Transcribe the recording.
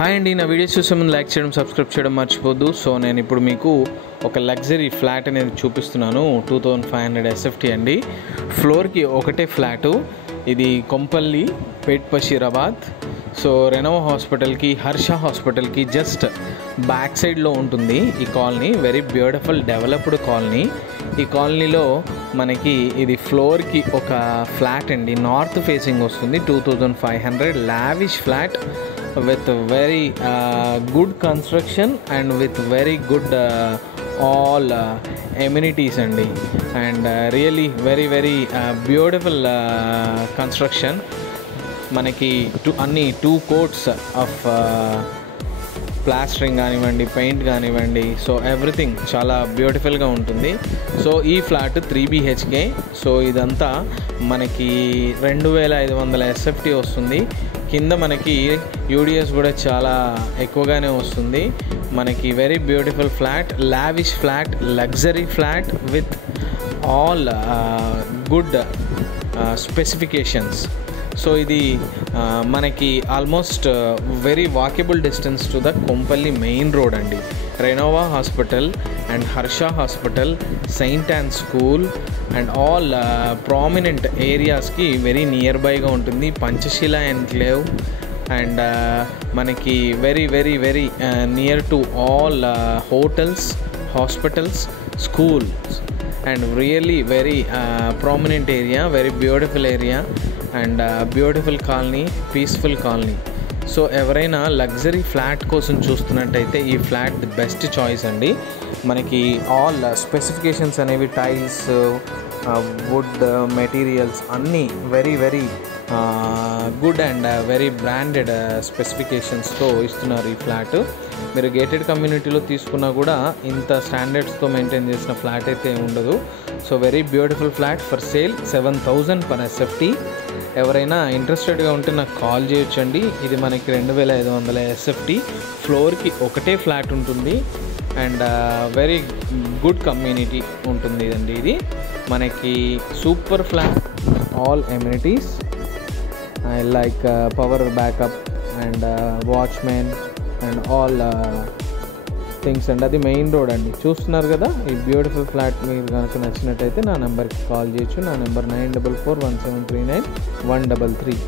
Hi అండి, నా videos చూసే ముందు లైక్ చేయడం, సబ్స్క్రైబ్ చేయడం మర్చిపోద్దు. సో నేను ఇప్పుడు మీకు ఒక లగ్జరీ ఫ్లాట్ అనేది చూపిస్తున్నాను. 2500 SFT అండి. ఫ్లోర్కి ఒకటే ఫ్లాటు. ఇది కొంపల్లి, పేట్ బషీరాబాద్. సో రెనోవా హాస్పిటల్కి, హర్ష హాస్పిటల్కి జస్ట్ బ్యాక్ సైడ్లో ఉంటుంది ఈ colony. Very beautiful developed colony. ఈ కాలనీలో మనకి ఇది ఫ్లోర్కి ఒక ఫ్లాట్ అండి. నార్త్ ఫేసింగ్ వస్తుంది. 2500 lavish flat with very good construction and with very good all amenities andi, and really very beautiful construction. మనకి అన్ని 2 coats of ప్లాస్టరింగ్ కానివ్వండి, పెయింట్ కానివ్వండి, సో ఎవ్రీథింగ్ చాలా బ్యూటిఫుల్గా ఉంటుంది. సో ఈ ఫ్లాట్ 3 BHK. సో ఇదంతా మనకి 2500 SFT వస్తుంది. కింద మనకి యూడిఎస్ కూడా చాలా ఎక్కువగానే వస్తుంది. మనకి very beautiful flat, lavish flat, luxury flat with all good specifications. So ఇది మనకి almost very walkable distance to the Kompally main road అండి. Renova hospital and Harsha hospital, saint Ann school and all prominent ఏరియాస్కి వెరీ నియర్ బైగా ఉంటుంది. Panchasheela enclave and మనకి very near to all hotels, hospitals, schools, and really very prominent area, very beautiful area, and beautiful colony, peaceful colony. So ఎవరైనా luxury flat కోసం చూస్తున్నట్టయితే ఈ flat the best choice అండి. మనకి all specifications అనేవి tiles, wood materials అన్నీ very good and very branded స్పెసిఫికేషన్స్తో ఇస్తున్నారు ఈ ఫ్లాట్. మీరు గేటెడ్ కమ్యూనిటీలో తీసుకున్నా కూడా ఇంత స్టాండర్డ్స్తో మెయింటైన్ చేసిన ఫ్లాట్ అయితే ఉండదు. So very beautiful flat for sale, 7000 per SFT. ఎవరైనా ఇంట్రెస్టెడ్గా ఉంటే నాకు కాల్ చేయొచ్చండి. ఇది మనకి 2500 SFT. ఫ్లోర్కి ఒకటే ఫ్లాట్ ఉంటుంది అండ్ వెరీ గుడ్ కమ్యూనిటీ ఉంటుంది అండి. ఇది మనకి super flat, all amenities like power backup and watchman and all things అండి. అది మెయిన్ రోడ్ అండి. చూస్తున్నారు కదా, ఈ బ్యూటిఫుల్ ఫ్లాట్ మీరు కనుక నచ్చినట్టయితే నా నెంబర్కి కాల్ చేయొచ్చు. నా నెంబర్ 9441739133.